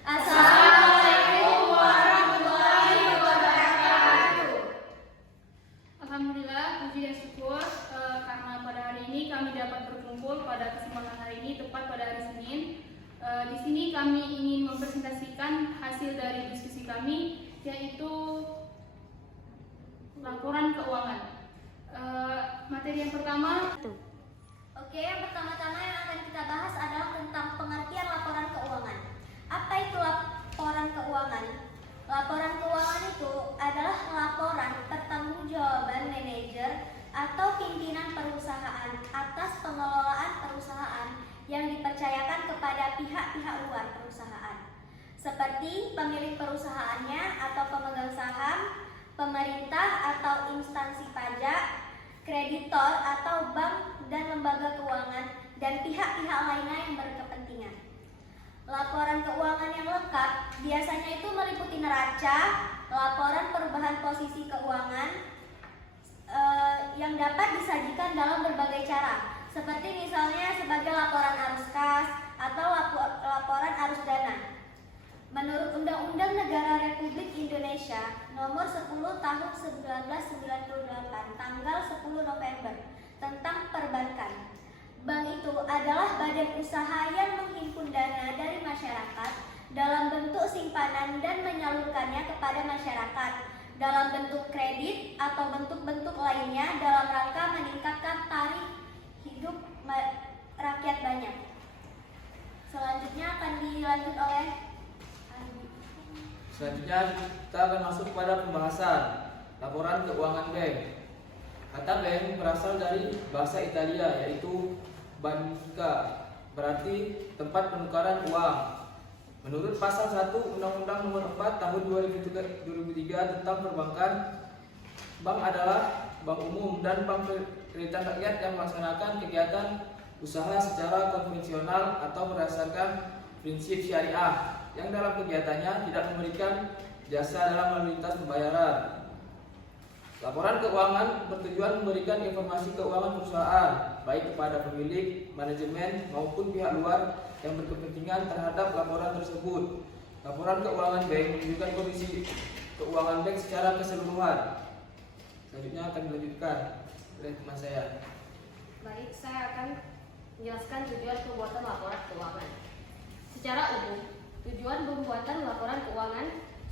Assalamualaikum warahmatullahi wabarakatuh. Alhamdulillah, puji dan syukur karena pada hari ini kami dapat berkumpul pada kesempatan hari ini tepat pada hari Senin. Di sini kami ingin mempresentasikan hasil dari diskusi kami, yaitu laporan keuangan. Materi yang pertama. Oke, yang pertama-tama yang akan kita bahas adalah tentang pengertian laporan keuangan. Apa itu laporan keuangan? Laporan keuangan itu adalah laporan pertanggungjawaban manajer atau pimpinan perusahaan atas pengelolaan perusahaan yang dipercayakan kepada pihak-pihak luar perusahaan, seperti pemilik perusahaannya atau pemegang saham, pemerintah atau instansi pajak, kreditor atau bank dan lembaga keuangan, dan pihak-pihak lainnya yang berkepentingan. Laporan keuangan yang lengkap biasanya itu meliputi neraca, laporan perubahan posisi keuangan yang dapat disajikan dalam berbagai cara, seperti misalnya sebagai laporan arus kas atau laporan arus dana. Menurut Undang-Undang Negara Republik Indonesia Nomor 10 Tahun 1998 tanggal 10 November tentang perbankan, bank itu adalah badan usaha yang menghimpun dana dari masyarakat dalam bentuk simpanan dan menyalurkannya kepada masyarakat dalam bentuk kredit atau bentuk-bentuk lainnya dalam rangka meningkatkan taraf hidup rakyat banyak. Selanjutnya akan dilanjut oleh Selanjutnya kita akan masuk pada pembahasan laporan keuangan bank. Kata bank berasal dari bahasa Italia yaitu banca, berarti tempat penukaran uang. Menurut pasal 1 Undang-Undang Nomor 4 Tahun 2003 tentang perbankan, bank adalah bank umum dan bank kredit rakyat yang melaksanakan kegiatan usaha secara konvensional atau berdasarkan prinsip syariah, yang dalam kegiatannya tidak memberikan jasa dalam lalu lintas pembayaran. Laporan keuangan bertujuan memberikan informasi keuangan perusahaan baik kepada pemilik, manajemen maupun pihak luar yang berkepentingan terhadap laporan tersebut. Laporan keuangan bank menunjukkan kondisi keuangan bank secara keseluruhan. Selanjutnya akan dilanjutkan oleh teman saya. Baik, saya akan menjelaskan tujuan pembuatan laporan keuangan. Secara umum, tujuan pembuatan laporan keuangan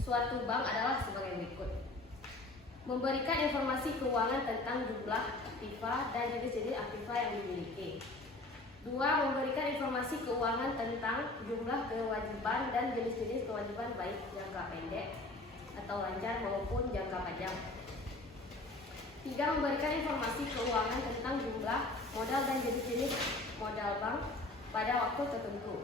suatu bank adalah sebagai berikut: memberikan informasi keuangan tentang jumlah aktiva dan jenis-jenis aktiva yang dimiliki. 2. Memberikan informasi keuangan tentang jumlah kewajiban dan jenis-jenis kewajiban baik jangka pendek atau lancar maupun jangka panjang. 3. Memberikan informasi keuangan tentang jumlah modal dan jenis-jenis modal bank pada waktu tertentu.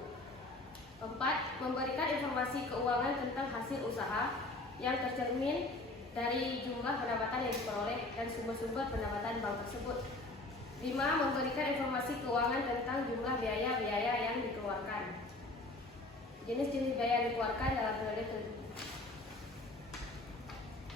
4. Memberikan informasi keuangan tentang hasil usaha yang tercermin dari jumlah pendapatan yang diperoleh dan sumber-sumber pendapatan bank tersebut. 5. Memberikan informasi keuangan tentang jumlah biaya-biaya yang dikeluarkan, jenis-jenis biaya yang dikeluarkan dalam periode tertentu.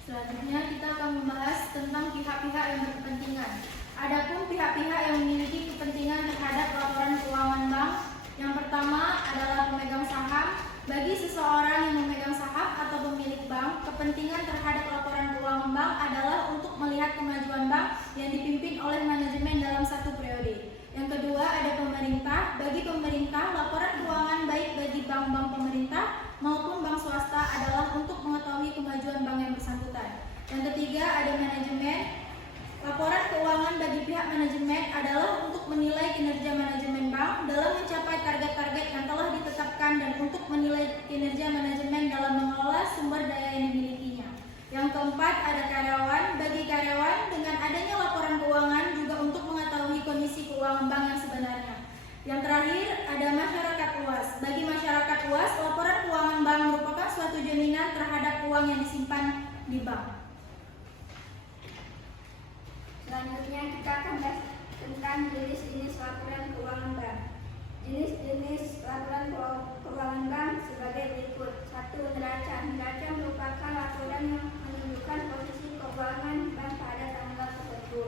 Selanjutnya kita akan membahas tentang pihak-pihak yang berkepentingan. Adapun pihak-pihak yang memiliki kepentingan terhadap laporan keuangan bank, yang pertama adalah pemegang saham. Bagi seseorang yang memegang saham atau pemilik bank, kepentingan terhadap laporan keuangan bank adalah untuk melihat kemajuan bank yang dipimpin oleh manajemen dalam satu periode. Yang kedua ada pemerintah. Bagi pemerintah, laporan keuangan baik bagi bank-bank pemerintah maupun bank swasta adalah untuk mengetahui kemajuan bank yang bersangkutan. Yang ketiga ada manajemen. Laporan keuangan bagi pihak manajemen adalah untuk menilai kinerja manajemen bank dalam mencapai target-target yang telah ditetapkan dan untuk menilai kinerja manajemen dalam mengelola sumber daya yang dimilikinya. Yang keempat ada karyawan. Bagi karyawan, dengan adanya laporan keuangan juga untuk mengetahui kondisi keuangan bank yang sebenarnya. Yang terakhir ada masyarakat luas. Bagi masyarakat luas, laporan keuangan bank merupakan suatu jaminan terhadap uang yang disimpan di bank. Selanjutnya kita akan bahas tentang jenis-jenis laporan keuangan bank. Jenis-jenis laporan keuangan bank sebagai berikut. 1. Neraca. Neraca merupakan laporan yang menunjukkan posisi keuangan bank pada tanggal tertentu.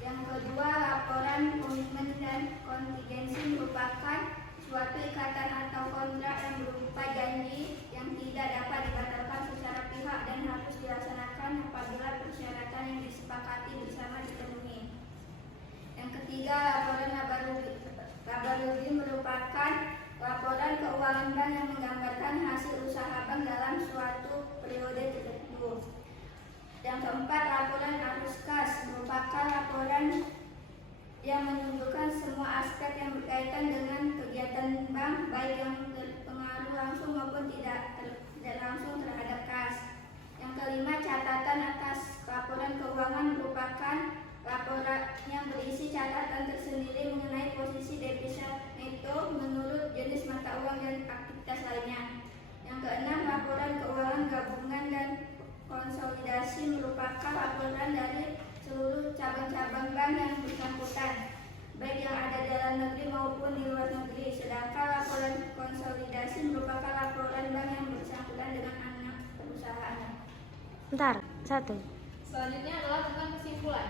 Yang kedua, laporan komitmen dan kontingensi merupakan suatu ikatan atau kontrak yang berupa janji gabungan dan konsolidasi merupakan laporan dari seluruh cabang-cabang bank yang bersangkutan, baik yang ada dalam negeri maupun di luar negeri. Sedangkan laporan konsolidasi merupakan laporan bank yang bersangkutan dengan anak perusahaan. Bentar, satu. Selanjutnya adalah tentang kesimpulan.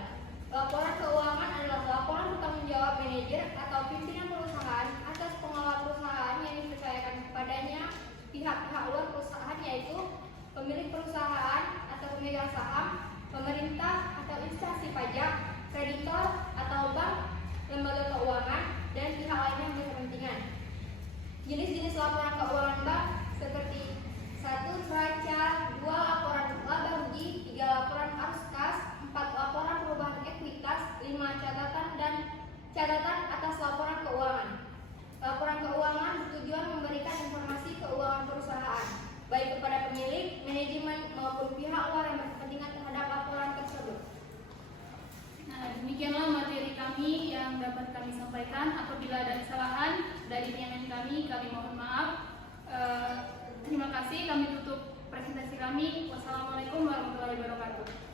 Laporan keuangan adalah laporan bertanggung jawab manajer atau pimpinan perusahaan atas pengelola perusahaan yang dipercayakan kepadanya pihak-pihak luar perusahaan, yaitu pemilik perusahaan atau pemegang saham, pemerintah atau instansi pajak, kreditor atau bank, lembaga keuangan, dan pihak lain yang berkepentingan. Jenis-jenis laporan keuangan bank seperti 1. Neraca, 2. Laporan laba rugi, 3. Laporan arus kas, 4. Laporan perubahan ekuitas, 5. Catatan atas laporan keuangan. Laporan keuangan bertujuan memberikan informasi keuangan perusahaan, baik kepada pemilik, manajemen, maupun pihak luar yang berkepentingan terhadap laporan tersebut. Nah, demikianlah materi kami yang dapat kami sampaikan. Apabila ada kesalahan dari penyampaian kami mohon maaf. Terima kasih, kami tutup presentasi kami. Wassalamualaikum warahmatullahi wabarakatuh.